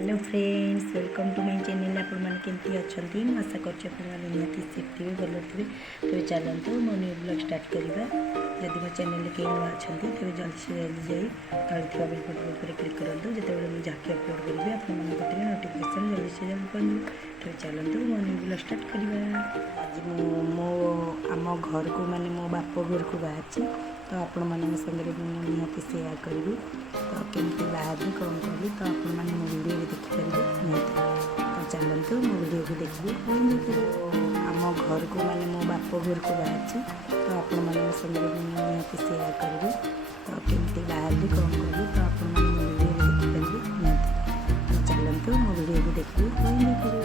Hello friends, welcome to my channel. आपमती अच्छा आशा करने निहती सेफ्टी भी भल थे। तो चलते मो न्यू ब्लॉग स्टार्ट करवा। जब मो चैनल कहीं नुआ अच्छा तेज जल्दी से जल्दी जाए तले थी बेल बटन पर क्लिक करूँ। जो मुझे अपलोड करी आपटे नोटिफिकेशन जल्दी से जल्दी पहुँच। तो चलते मो न्यू ब्लॉग स्टार्ट करवा। आज मो आम घर को माने मो बाप घर को बाहर, तो आपण मान संगे निहती सेयार करी। तो केमती बाहर कौन करी तो आपण मैंने मो वीडियो देखिपारे निहती। तो चलते मो वीडियो को देखिए। आम घर को माने मो बाप घर को बाहर, तो आपण मान संगे निहती सेयार करी। तो केमती बाहर कौन करी तो आपण मैंने मो वीडियो देखिपारे निहती। तो चलते मो वीडियो को देखिए।